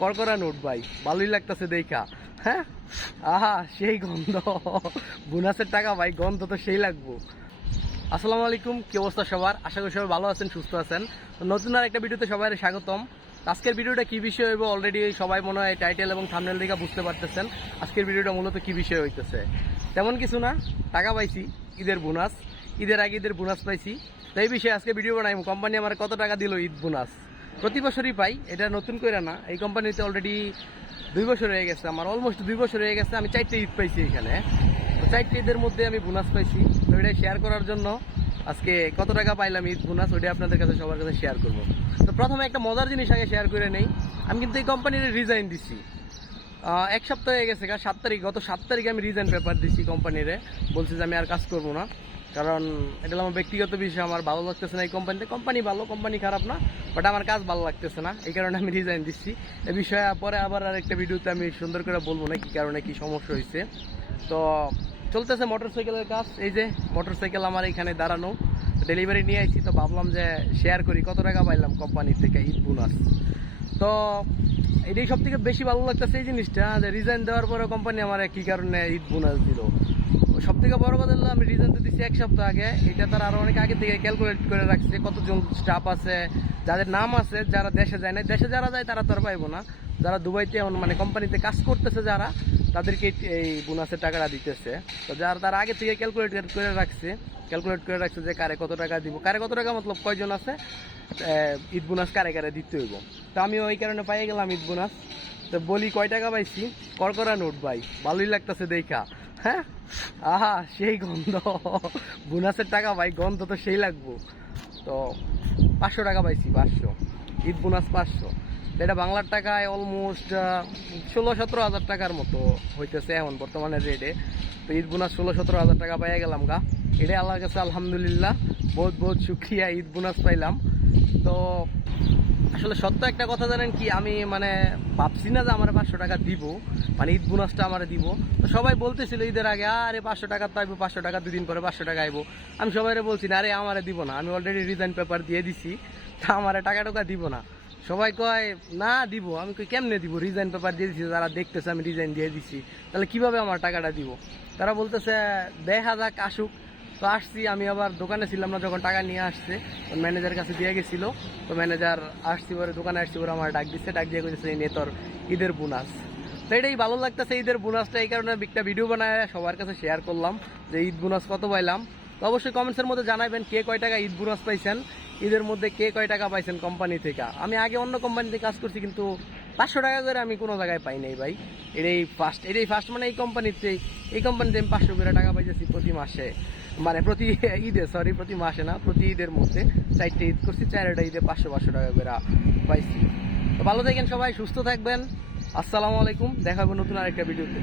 করকরা note ভাই, ভালোই লাগতেছে দেখা। হ্যাঁ, আহা সেই গন্ধ, বোনাসের টাকা ভাই, গন্ধ তো সেই লাগবো। আসসালামু আলাইকুম, কি অবস্থা সবার? আশা করি সবাই ভালো আছেন, সুস্থ আছেন। নতুন আর একটা ভিডিওতে সবাই স্বাগতম। আজকের ভিডিওটা কি বিষয় হইব অলরেডি সবাই মনে হয় টাইটেল এবং থাম্বনেল দেখে বুঝতে পারতেছেন। আজকের ভিডিওটা মূলত কি বিষয় হইতেছে, তেমন কিছু না, টাকা পাইছি, ঈদের বোনাস, ঈদের আগে ঈদের বোনাস পাইছি। তো এই বিষয়ে আজকে ভিডিও বানাই। কোম্পানি আমার কত টাকা দিল ঈদ বোনাস, প্রতি বছরই পাই, এটা নতুন করে না। এই কোম্পানিতে অলরেডি 2 বছর হয়ে গেছে, আমার অলমোস্ট 2 বছর হয়ে গেছে। আমি 4টে ঈদ পাইছি এখানে। তো 4টে ঈদের মধ্যে আমি বোনাস পাইছি। তো এটা শেয়ার করার জন্য আজকে কত টাকা পাইলাম ঈদ বোনাস, ওইটা আপনাদের কাছে সবার কাছে শেয়ার করবো। তো প্রথমে একটা মজার জিনিস আগে শেয়ার করে নেই। আমি কিন্তু এই কোম্পানির রিজাইন দিছি, 1 সপ্তাহ হয়ে গেছে, 7 তারিখ, গত 7 তারিখে আমি রিজাইন পেপার দিছি কোম্পানিরে। বলছি যে আমি আর কাজ করবো না, কারণ এটা আমার ব্যক্তিগত বিষয়, আমার ভালো লাগতেছে না এই কোম্পানিতে। কোম্পানি ভালো, কোম্পানি খারাপ না, বাট আমার কাজ ভালো লাগতেছে না, এই কারণে আমি রিজাইন দিচ্ছি। এই বিষয়ে পরে আবার আরেকটা ভিডিওতে আমি সুন্দর করে বলবো না কি কারণে কি সমস্যা হয়েছে। তো চলতেছে মোটরসাইকেলের কাজ। এই যে মোটরসাইকেল আমার এখানে দাঁড়ানো, ডেলিভারি নিয়ে আসছি। তো ভাবলাম যে শেয়ার করি কত টাকা পাইলাম কোম্পানি থেকে ঈদ বোনাস। তো এটাই সব থেকে বেশি ভালো লাগতেছে এই জিনিসটা, যে রিজাইন দেওয়ার পরে কোম্পানি আমার কি কারণে ঈদ বোনাস দিল। সব থেকে বড় কথা হলো আমি রিজাইন তো দিচ্ছি 1 সপ্তাহ আগে। এটা তারা আরো অনেক আগে থেকে ক্যালকুলেট করে রাখছে কতজন স্টাফ আছে, যাদের নাম আছে, যারা দেশে যায় না। দেশে যারা যায় তারা তো আর পাইবো না, যারা দুবাইতে মানে কোম্পানিতে কাজ করতেছে যারা, তাদেরকে এই বোনাসের টাকাটা দিতেছে। তো যারা তারা আগে থেকে ক্যালকুলেট করে রাখছে যে কারে কত টাকা দিব, কারে কত টাকা মতলব কয়জন আছে, ঈদ বোনাস কারে কারে দিতে হইব। তো আমি ওই কারণে পাই গেলাম ঈদ বোনাস। তো বলি কয় টাকা পাইছি, করকরা নোট ভাই, ভালোই লাগতেছে দেখা। হ্যাঁ, আহা সেই গন্ধ, বোনাসের টাকা ভাই, গন্ধ তো সেই লাগবো। তো 500 টাকা পাইছি, 500 ঈদ বোনাস 500। এটা বাংলার টাকায় অলমোস্ট 16-17 হাজার টাকার মতো হইতেছে এখন বর্তমানে রেটে। তো ঈদ বোনাস 16-17 হাজার টাকা পাইয়া গেলাম গা। এটাই আল্লাহর কাছে আলহামদুলিল্লাহ, বহুত বহুত শুক্রিয়া, ঈদ বোনাস পাইলাম। তো আসলে সত্য একটা কথা জানেন কি, আমি মানে ভাবছি না যে আমার 500 টাকা দিব, মানে ঈদ বোনাসটা আমার দিব। তো সবাই বলতেছিল ঈদের আগে, আরে 500 টাকা তো আইবো, 500 টাকা 2 দিন পরে 500 টাকা আইবো। আমি সবাই বলছি না, আরে আমারে দিব না, আমি অলরেডি রিজাইন পেপার দিয়ে দিছি, তা আমারে টাকা দিব না। সবাই কয় না দিব, আমি কই কেমনে দিব, রিজাইন পেপার দিয়ে দিছি, যারা দেখতেছে আমি রিজাইন দিয়ে দিছি, তাহলে কিভাবে আমার টাকাটা দিব। তারা বলতেছে দেখা যাক, আসুক। তো আসছি, আমি আবার দোকানে ছিলাম না যখন টাকা নিয়ে আসছে, ম্যানেজারের কাছে দিয়ে গেছিলো। তো ম্যানেজার আসছি পরে, দোকানে আসছি পরে আমার ডাক দিচ্ছে, ডাক দিয়ে কইতেছে এই নে তোর ঈদের বোনাস। তো এটাই ভালো লাগতেছে ঈদের বোনাসটা, এই কারণে একটা ভিডিও বানায় সবার কাছে শেয়ার করলাম যে ঈদ বোনাস কত পাইলাম। তো অবশ্যই কমেন্টসের মধ্যে জানাবেন কে কয় টাকা ঈদ বোনাস পাইছেন, ঈদের মধ্যে কে কয় টাকা পাইছেন কোম্পানি থেকে। আমি আগে অন্য কোম্পানিতে কাজ করছি, কিন্তু 500 টাকা করে আমি কোনো জায়গায় পাই নাই ভাই। এটাই ফার্স্ট, মানে এই কোম্পানিতে আমি 500 করে টাকা পাইতেছি প্রতি মাসে, মানে প্রতি ঈদে, সরি প্রতি মাসে না, প্রতি ঈদের মধ্যে 4টে ঈদ করছি, 4টা ঈদে 500 টাকা করে পাইছি। তো ভালো থাকেন সবাই, সুস্থ থাকবেন। আসসালামু আলাইকুম, দেখা হবে নতুন আরেকটা ভিডিওতে।